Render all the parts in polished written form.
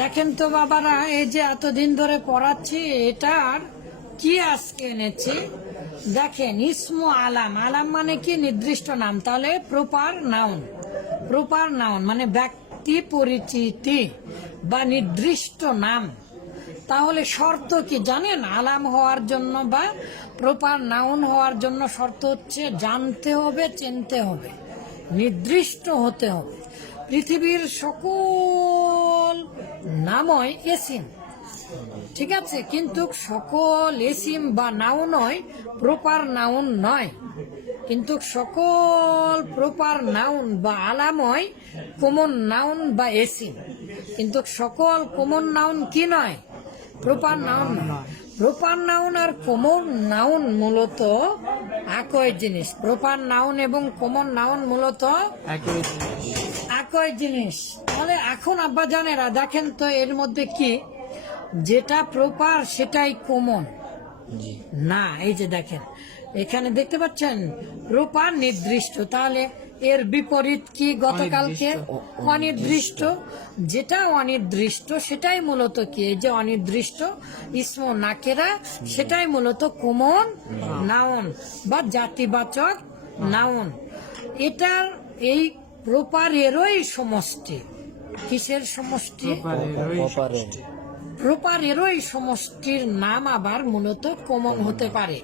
দেখেন তো বাবারা, এই যে এতদিন ধরে পড়াচ্ছি এটার কি আজকে এনেছি দেখেন। ইসমু আলাম, আলাম মানে কি? নির্দিষ্ট নাম। তাহলে প্রপার নাউন, প্রপার নাউন মানে ব্যক্তি পরিচিতি বা নির্দিষ্ট নাম। তাহলে শর্ত কি জানেন? আলাম হওয়ার জন্য বা প্রপার নাউন হওয়ার জন্য শর্ত হচ্ছে জানতে হবে, চিনতে হবে, নির্দিষ্ট হতে হবে। পৃথিবীর সকল নামই এসিম, ঠিক আছে, কিন্তু সকল এসিম বা নাউনই প্রপার নাউন নয়। কিন্তু সকল প্রপার নাউন বা আলামই কমন নাউন বা এসিম। কিন্তু সকল কমন নাউন কি নয়? প্রপার নাউন নয়। প্রপার নাউন আর কমন নাউন মূলত একই জিনিস। প্রপার নাউন এবং কমন নাউন মূলত একই জিনিস। তাহলে এখন আব্বা জানেরা দেখেন তো এর মধ্যে কি, যেটা প্রপার সেটাই কমন না। এই যে দেখেন এখানে দেখতে পাচ্ছেন প্রপার নির্দিষ্ট, তাহলে এর বিপরীত কি? গতকালকে অনির্দিষ্ট। যেটা অনির্দিষ্ট সেটাই মূলত কি? এই যে অনির্দিষ্ট ইসমো নাকেরা, সেটাই মূলত কমন নাউন বা জাতিবাচক নাউন। এটার এই প্রপারেরই সমষ্টি। কিসের সমষ্টি? প্রপারেরই সমষ্টির নাম আবার মূলত কমন হতে পারে,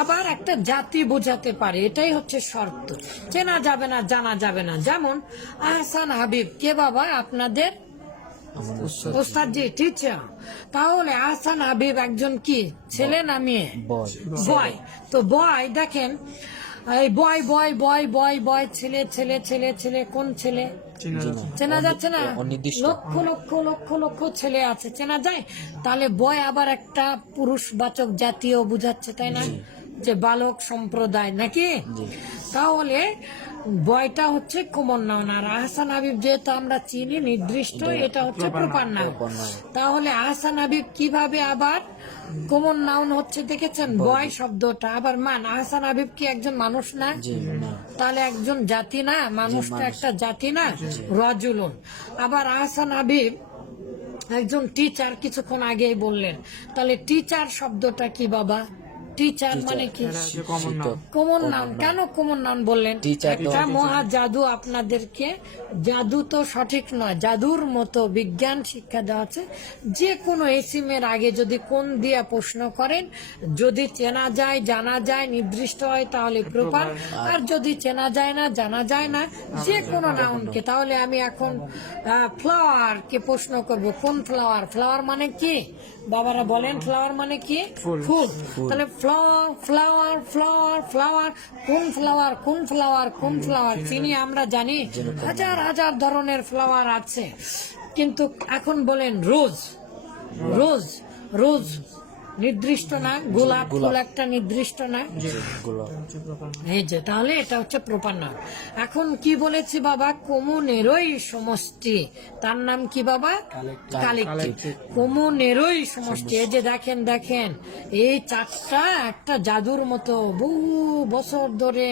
আবার একটা জাতি বোঝাতে পারে। এটাই হচ্ছে শর্ত। চেনা যাবে না, জানা যাবে না। যেমন আহসান হাবিব কে বাবা? আপনাদের ওস্তাদ জি, টিচার। তাহলে আহসান হাবিব একজন কি ছেলে না মেয়ে? বয়। তো বয় দেখেন, এই বয় বয় বয় বয় বয়, ছেলে ছেলে ছেলে ছেলে, কোন ছেলে? চেনা যাচ্ছে না। লক্ষ লক্ষ লক্ষ লক্ষ ছেলে আছে, চেনা যায়। তাহলে বয় আবার একটা পুরুষবাচক জাতীয় বুঝাচ্ছে, তাই না? যে বালক সম্প্রদায় নাকি? তাহলে বয়টা হচ্ছে কমন নাউন, আর আহসান হাবিব যেহেতু আমরা চিনি নির্দিষ্ট, এটা হচ্ছে প্রপার নাউন। তাহলে আহসান হাবিব কিভাবে আবার কমন নাউন হচ্ছে দেখেছেন? বয় শব্দটা আবার মান। আহসান হাবিব কি একজন মানুষ না? তাহলে একজন জাতি না? মানুষটা একটা জাতি না? রাজুলুন। আবার আহসান হাবিব একজন টিচার, কিছুক্ষণ আগেই বললেন। তাহলে টিচার শব্দটা কি বাবা? টিচার মানে কি? Common noun. কেন কমন নাউন বললেন? একটা মহা জাদু আপনাদেরকে, জাদু তো সঠিক নয়, জাদুর মতো বিজ্ঞান শিক্ষা দেওয়া আছে। যে কোনো এসিমের আগে যদি কোন দিয়া প্রশ্ন করেন, যদি চেনা যায়, জানা যায়, নির্দিষ্ট হয় তাহলে প্রপার। আর যদি চেনা যায় না, জানা যায় না, যে কোনো নাউনকে, তাহলে আমি এখন ফ্লাওয়ার কে প্রশ্ন করব, কোন ফ্লাওয়ার? ফ্লাওয়ার মানে কি বাবারা বলেন? ফ্লাওয়ার মানে কি? ফুল। তাহলে ফ্লাওয়ার ফ্লাওয়ার ফ্লাওয়ার ফ্লাওয়ার, কোন ফ্লাওয়ার? কোন ফ্লাওয়ার? কোন ফ্লাওয়ার? চিনি আমরা জানি হাজার হাজার ধরনের ফ্লাওয়ার আছে, কিন্তু এখন বলেন রোজ। রোজ রোজ নির্দিষ্ট না? গোলাপ ফুল একটা নির্দিষ্ট না? এই যে, তাহলে এটা হচ্ছে প্রপার নাউন। এখন কি বলেছি বাবা? কমনেরই সমষ্টি, তার নাম কি বাবা? কালেকটিভ। কমনেরই সমষ্টি। এই যে দেখেন দেখেন, এই চারটা একটা জাদুর মতো বহু বছর ধরে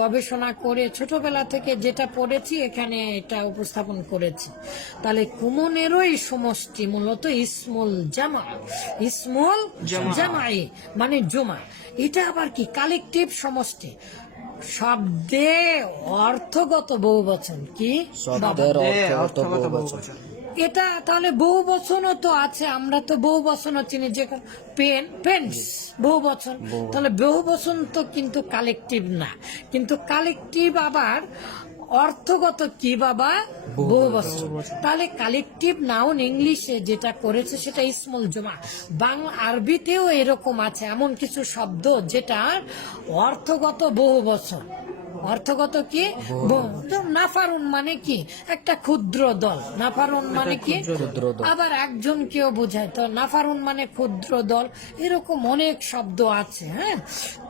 গবেষণা করে ছোটবেলা থেকে যেটা পড়েছি এখানে এটা উপস্থাপন করেছি। তাহলে কমনেরই সমষ্টি মূলত ইসমুল জামা। ইসমুল জামাই মানে জমা। এটা আবার কি? কালেকটিভ সমষ্টি। শব্দে অর্থগত বহুবচন। কি? এটা তাহলে বহু বচনও তো আছে, আমরা তো বহু বচনও চিনি, যে পেন পেন্স বহু বচন। তাহলে বহু বচন তো কিন্তু কালেকটিভ না। কিন্তু কালেকটিভ আবার অর্থগত কি বাবা? বহু বচন। তাহলে কালেকটিভ নাউন ইংলিশে যেটা করেছে সেটা ইসমুল জমা। বাংলা আরবিতেও এরকম আছে এমন কিছু শব্দ যেটা অর্থগত বহু বচন। অর্থগত কি? নাফারুন মানে কি? একটা ক্ষুদ্র দল। নাফারুন মানে কি? আবার একজন কেউ বোঝায়, তো নাফারুন মানে ক্ষুদ্র দল। এরকম অনেক শব্দ আছে। হ্যাঁ,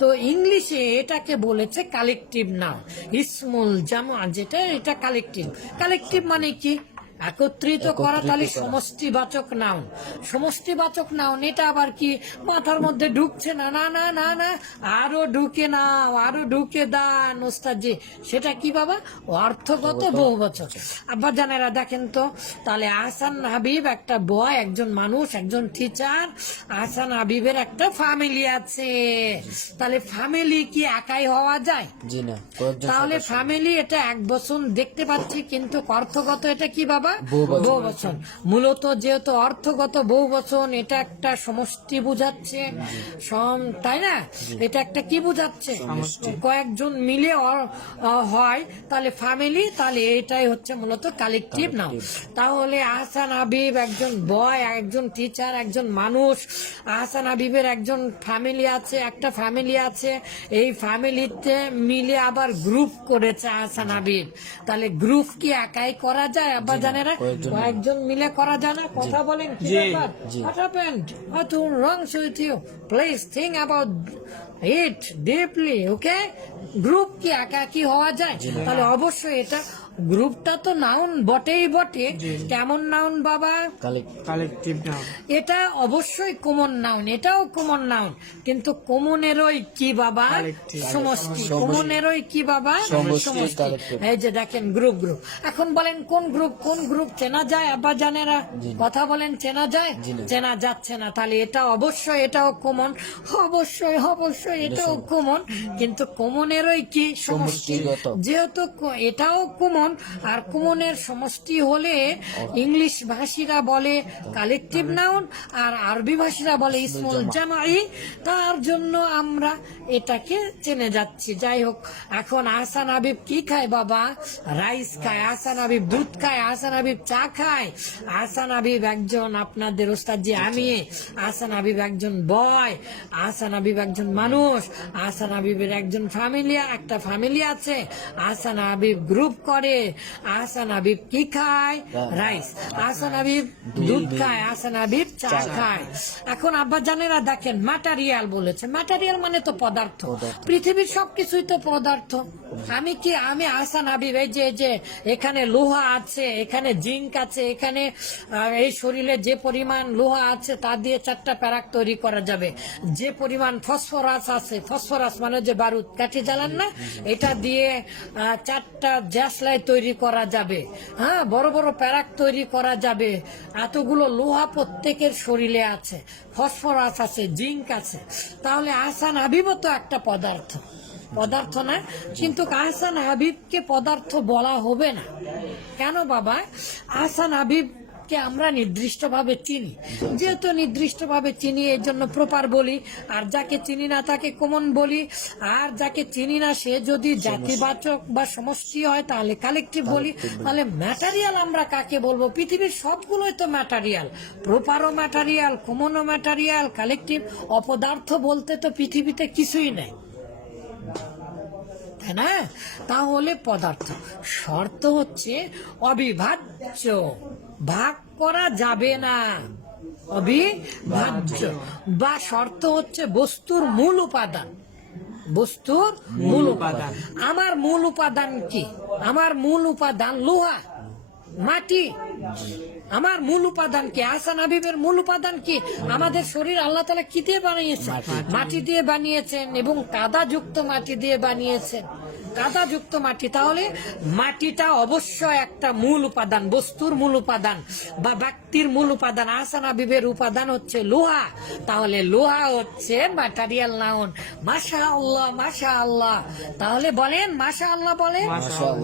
তো ইংলিশে এটাকে বলেছে কালেকটিভ নাউন। ইসমুল জামা যেটা, এটা কালেকটিভ। কালেকটিভ মানে কি? একত্রিত করা, তাহলে সমষ্টিবাচক নাউন। সমষ্টিবাচক নাউন এটা আবার কি মাথার মধ্যে ঢুকছে না, না না না না, আরো ঢুকে নাও, আরো ঢুকে দান ওস্তাদজি। সেটা কি বাবা? অর্থগত বহুবচন। আব্বা জানেরা দেখেন তো, তাহলে আহসান হাবিব একটা বয়, একজন মানুষ, একজন টিচার। আহসান হাবিবের একটা ফ্যামিলি আছে। তাহলে ফ্যামিলি কি একাই হওয়া যায়? জি না, কয়েকজন তাহলে সদস্য। ফ্যামিলি এটা এক বচন দেখতে পাচ্ছি, কিন্তু অর্থগত এটা কি বাবা? বহুবচন। বহুবচন। মূলত যেহেতু অর্থগত বহুবচন, এটা একটা সমষ্টি বুঝাচ্ছে, তাই না? এটা একটা কি বুঝাচ্ছে? কয়েকজন মিলে হয়, তাহলে ফ্যামিলি, তাহলে এটাই হচ্ছে মূলত কালেকটিভ নাউন। তাহলে আহসান হাবিব একজন বয়, একজন টিচার, একজন মানুষ। আহসান হাবিবের একজন ফ্যামিলি আছে, একটা ফ্যামিলি আছে। এই ফ্যামিলিতে মিলে আবার গ্রুপ করেছে আহসান হাবিব। তাহলে গ্রুপ কি একাই করা যায় আব্বা জানেরা? কয়েকজন মিলে করা যায় না? কথা বলেন কি ব্যাপার? What happened? What wrong with you? Please think about it deeply, okay? Group কি একা কি হওয়া যায়? তাহলে অবশ্যই এটা গ্রুপটা তো নাউন বটেই বটে। কেমন নাউন বাবা? Collective noun. এটা অবশ্যই কমন নাউন, এটাও কমন নাউন, কিন্তু কমনেরই কি বাবা? সমষ্টি। কমনেরই কি বাবা? সমষ্টি। এই যে দেখেন গ্রুপ, গ্রুপ। এখন বলেন কোন গ্রুপ? কোন গ্রুপ চেনা যায় আব্বা জানেরা? কথা বলেন, চেনা যায়? চেনা যাচ্ছে না। তাহলে এটা অবশ্যই, এটাও কমন। অবশ্যই অবশ্যই এটাও কমন, কিন্তু কমনেরই কি? সমষ্টি। যেহেতু এটাও কমন, আর কমনের সমষ্টি হলে ইংলিশ ভাষীরা বলে কালেকটিভ নাউন, আর আরবি ভাষীরা বলে ইসমুল জামাই। তার জন্য আমরা এটাকে চেনে যাচ্ছি। যাই হোক, এখন আহসান হাবিব কি খায় বাবা? রাইস খায়। আহসান হাবিব দুধ খায়। আহসান হাবিব চা খায়। আহসান হাবিব একজন, আপনাদের ওস্তাদজি আমি, আহসান হাবিব একজন বয়, আহসান হাবিব একজন মানুষ, আহসান হাবিবের একজন ফ্যামিলি, একটা ফ্যামিলি আছে। আহসান হাবিব গ্রুপ করে। আহসান হাবিব কি খায়? রাইস। আহসান হাবিব দুধ খায়। আহসান হাবিব চা খায়। এখন আব্বা জানেরা দেখেন, ম্যাটেরিয়াল বলেছে। ম্যাটেরিয়াল মানে তো পদার্থ। পৃথিবীর সবকিছুই তো পদার্থ। আমি আহসান হাবিব, এই যে এখানে লোহা আছে, এখানে জিঙ্ক আছে, এখানে এই শরীরে যে পরিমাণ লোহা আছে তা দিয়ে 4টা প্যারাক তৈরি করা যাবে। যে পরিমাণ ফসফরাস আছে, ফসফরাস মানে যে বারুদ, কাঠি জ্বালান না, এটা দিয়ে 4টা গ্যাসলাই তৈরি করা যাবে। হ্যাঁ, বড় বড় প্যারাক তৈরি করা যাবে। এতগুলো লোহা প্রত্যেকের শরীরে আছে, ফসফরাস আছে, জিঙ্ক আছে। তাহলে আহসান হাবিবও তো একটা পদার্থ, পদার্থ না? কিন্তু আহসান হাবিবকে পদার্থ বলা হবে না। কেন বাবা? আহসান হাবিবকে আমরা নির্দিষ্টভাবে চিনি। যেহেতু নির্দিষ্টভাবে চিনি, এই জন্য প্রপার বলি। আর যাকে চিনি না তাকে কমন বলি। আর যাকে চিনি না সে যদি জাতিবাচক বা সমষ্টি হয় তাহলে কালেকটিভ বলি। তাহলে ম্যাটেরিয়াল আমরা কাকে বলবো? পৃথিবীর সবগুলোই তো ম্যাটেরিয়াল। প্রপারও ম্যাটেরিয়াল, কমনও ম্যাটেরিয়াল, কালেকটিভ। অপদার্থ বলতে তো পৃথিবীতে কিছুই নেই, তাই না? তাহলে পদার্থ। শর্ত হচ্ছে অবিভাজ্য, ভাগ করা যাবে না। অবিভাজ্য বা শর্ত হচ্ছে বস্তুর মূল উপাদান। বস্তুর মূল উপাদান। আমার মূল উপাদান কি? আমার মূল উপাদান লোহা, মাটি। আমার মূল উপাদান কি? আহসান হাবিবের মূল উপাদান কি? আমাদের শরীর আল্লাহ তাআলা কি দিয়ে বানিয়েছেন? মাটি দিয়ে বানিয়েছেন, এবং কাদাযুক্ত মাটি দিয়ে বানিয়েছেন। কাদাযুক্ত মাটি। তাহলে মাটিটা অবশ্যই একটা মূল উপাদান, বস্তুর মূল উপাদান বা ব্যক্তির মূল উপাদান। আহসান হাবিবের উপাদান হচ্ছে লোহা। তাহলে লোহা হচ্ছে ম্যাটেরিয়াল নাউন। মাশাআল্লাহ, মাশাআল্লাহ। তাহলে বলেন মাশাআল্লাহ বলেন।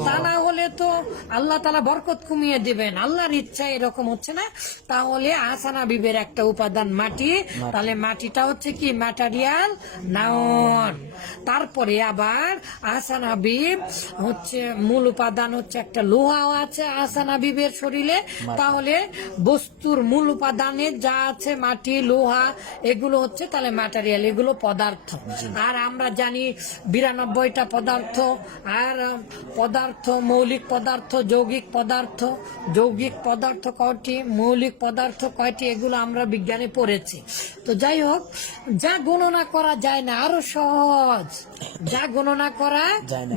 তা না হলে তো আল্লাহ তাআলা বরকত কমিয়ে দিবেন। আল্লাহর ইচ্ছা এরকম হচ্ছে না। তাহলে আহসান হাবিবের একটা উপাদান মাটি। তাহলে মাটিটা হচ্ছে কি? Material noun. তারপরে আবার আহসান হাবিব হচ্ছে মূল উপাদান হচ্ছে একটা লোহাও আছে আহসান হাবিবের শরীরে। তাহলে বস্তুর মূল উপাদানে যা আছে, মাটি, লোহা, এগুলো হচ্ছে তাহলে ম্যাটেরিয়াল, এগুলো পদার্থ। আর আমরা জানি 92টা পদার্থ। আর পদার্থ, মৌলিক পদার্থ, যৌগিক পদার্থ। যৌগিক পদার্থ কয়টি, মৌলিক পদার্থ কয়টি, এগুলো আমরা বিজ্ঞানে পড়েছি। তো যাই হোক, যা গণনা করা যায় না, আরো সহজ। যা গণনা করা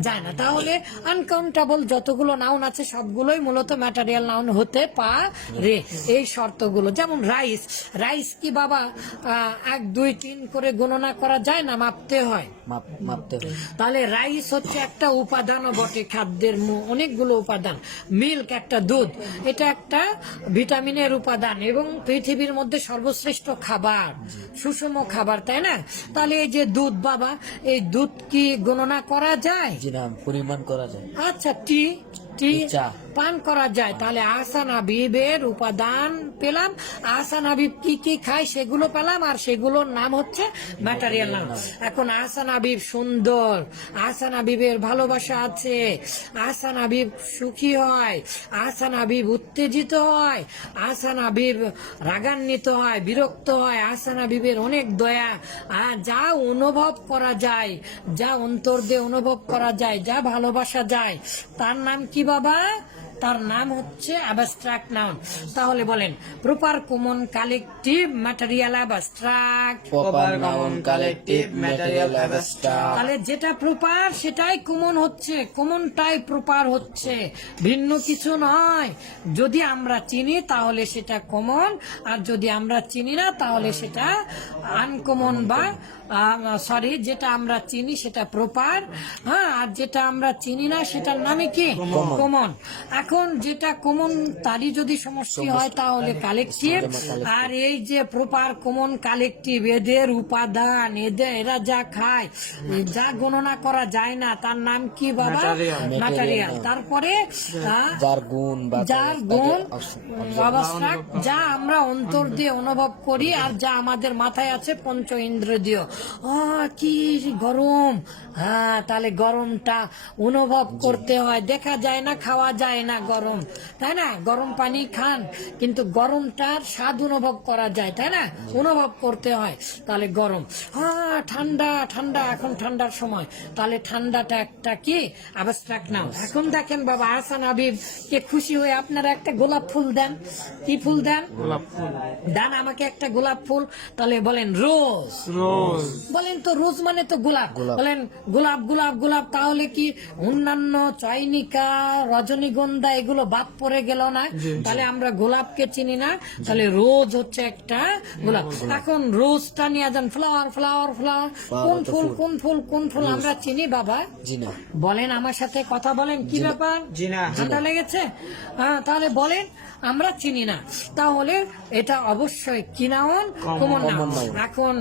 যায় না। তাহলে আনকাউন্টেবল যতগুলো নাউন আছে সবগুলোই মূলত ম্যাটেরিয়াল নাউন হতে পারে। এই শর্তগুলো, যেমন রাইস, রাইস কি বাবা 1 2 3 করে গণনা করা যায় না, মাপতে হয়। মাপতে হবে। তাহলে রাইস হচ্ছে একটা উপাদানও বটে, খাদ্যের অনেকগুলো উপাদান। মিল্ক একটা দুধ, এটা একটা ভিটামিনের উপাদান এবং পৃথিবীর মধ্যে সর্বশ্রেষ্ঠ খাবার, সুষম খাবার, তাই না? তাহলে এই যে দুধ বাবা, এই দুধ কি গণনা করা যায়? জি না, পরিমাণ করা যায়। আচ্ছা, টি টি চা পান করা যায়। তাহলে আহসান হাবিবের উপাদান পেলাম, আহসান হাবিব কি কি খায় সেগুলো পেলাম, আর সেগুলোর নাম হচ্ছে ম্যাটেরিয়াল নাম। এখন আহসান হাবিব সুন্দর, আহসান হাবিবের ভালোবাসা আছে, আহসান হাবিব সুখী হয়, আহসান হাবিব উত্তেজিত হয়, আহসান হাবিব রাগান্বিত হয়, বিরক্ত হয়, আহসান হাবিবের অনেক দয়া, আর যা অনুভব করা যায়, যা অন্তর দিয়ে অনুভব করা যায়, যা ভালোবাসা যায়, তার নাম কি বাবা? তার নাম হচ্ছে অ্যাবস্ট্রাক্ট নাউন। তাহলে বলেন proper common collective material abstract. Proper noun collective material abstract. তাহলে যেটা প্রপার সেটাই কমন হচ্ছে, কমনটাই প্রপার হচ্ছে, ভিন্ন কিছু নয়। যদি আমরা চিনি তাহলে সেটা কমন, আর যদি আমরা চিনি না তাহলে সেটা আনকমন, বা সরি, যেটা আমরা চিনি সেটা প্রপার, হ্যাঁ, আর যেটা আমরা চিনি না সেটার নামে কি? কমন। এখন যেটা কমন তারই যদি সমষ্টি হয় তাহলে কালেকটিভ, আর এই যে প্রপার কমন কালেকটিভ, এদের উপাদান, এরা যা খায়, যা গণনা করা যায় না, তার নাম কি বাবা? ম্যাটেরিয়াল। তারপরে যার গুণ বা যার গুণ অবস্ট্রাক্ট, যা আমরা অন্তর দিয়ে অনুভব করি, আর যা আমাদের মাথায় আছে পঞ্চ ইন্দ্রিয়। কি গরম, হ্যাঁ, তাহলে গরমটা অনুভব করতে হয়, দেখা যায় না, খাওয়া যায় না গরম, তাই না? গরম পানি খান, কিন্তু গরমটার স্বাদ অনুভব করা যায়, তাই না? অনুভব করতে হয়। তাহলে গরম, হ্যাঁ, ঠান্ডা, ঠান্ডা, এখন ঠান্ডার সময়, তাহলে ঠান্ডাটা একটা কি? Abstract noun. এখন দেখেন বাবা, আহসান হাবিব কে খুশি হয়ে আপনারা একটা গোলাপ ফুল দেন। কি ফুল দেন? দেন আমাকে একটা গোলাপ ফুল। তাহলে বলেন রোজ, রোজ। বলেন তো রোজ মানে তো গোলাপ, বলেন গোলাপ গোলাপ গোলাপ। তাহলে কি অন্যান্য চয়নিকা, রজনীগন্ধা এগুলো বাদ পড়ে গেল না? তাহলে আমরা গোলাপকে চিনি না, তাহলে রোজ হচ্ছে একটা গোলাপ। এখন রোজটা নিয়ে যান, ফ্লাওয়ার ফ্লাওয়ার ফ্লাওয়ার, কোন ফুল কোন ফুল কোন ফুল আমরা চিনি বাবা? জি না। বলেন আমার সাথে কথা বলেন, কি ব্যাপার? জি না। ঠান্ডা লেগেছে? হ্যাঁ, তাহলে বলেন আমরা চিনি না, তাহলে এটা অবশ্যই কি নাউন? Common noun. এখন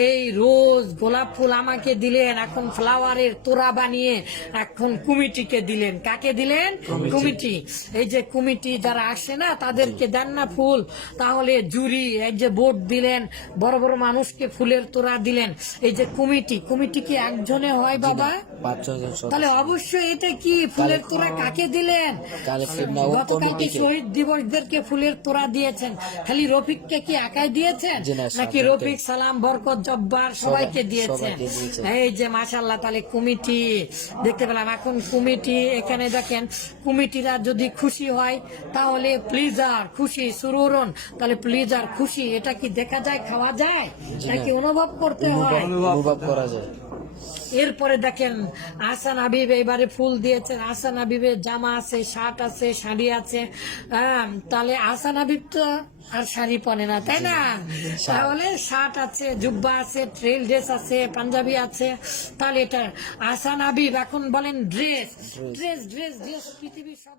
এই রোজ গোলাপ ফুল আমাকে দিলেন, এখন ফ্লাওয়ারের তোড়া বানিয়ে এখন কমিটিকে দিলেন। কাকে দিলেন? কমিটি। এই যে কমিটি যারা আসে না তাদেরকে দেন না ফুল, তাহলে জুরি, এই যে ভোট দিলেন, বড় বড় মানুষকে ফুলের তোড়া দিলেন, এই যে কমিটি, কমিটি কি একজনে হয় বাবা? 5-6 জন সদস্য। তাহলে অবশ্যই এটা কি ফুলের তোড়া কাকে দিলেন? কালেকটিভ নাউন গতকালকে কমিটিকে। শহীদ দিবসদেরকে ফুলের তোড়া দিয়েছেন, খালি রফিককে কি একাই দিয়েছেন? জি না, নাকি সবাইকে। রফিক, সালাম, বরকত, জব্বার সবাইকে দিয়েছেন? সবাইকে দিয়েছেন। এই যে মাশাআল্লাহ, তাহলে কমিটি দেখতে পেলাম। এখন কমিটি, এখানে দেখেন কমিটিরা যদি খুশি হয় তাহলে প্লিজার, খুশি, সুরুরন, তাহলে প্লিজার খুশি, এটা কি দেখা যায়, খাওয়া যায়, নাকি অনুভব করতে হয়? অনুভব করা যায়। এরপরে দেখেন আহসান হাবিব এবারে ফুল দিয়েছেন, আহসান হাবিবের জামা আছে, শার্ট আছে, শাড়ি আছে, তাহলে আহসান হাবিব তো আর শাড়ি পরে না, তাই না? তাহলে শার্ট আছে, জুব্বা আছে, ট্রেল ড্রেস আছে, পাঞ্জাবি আছে, তাহলে এটা আহসান হাবিব। এখন বলেন ড্রেস, ড্রেস ড্রেস ড্রেস, পৃথিবীর সব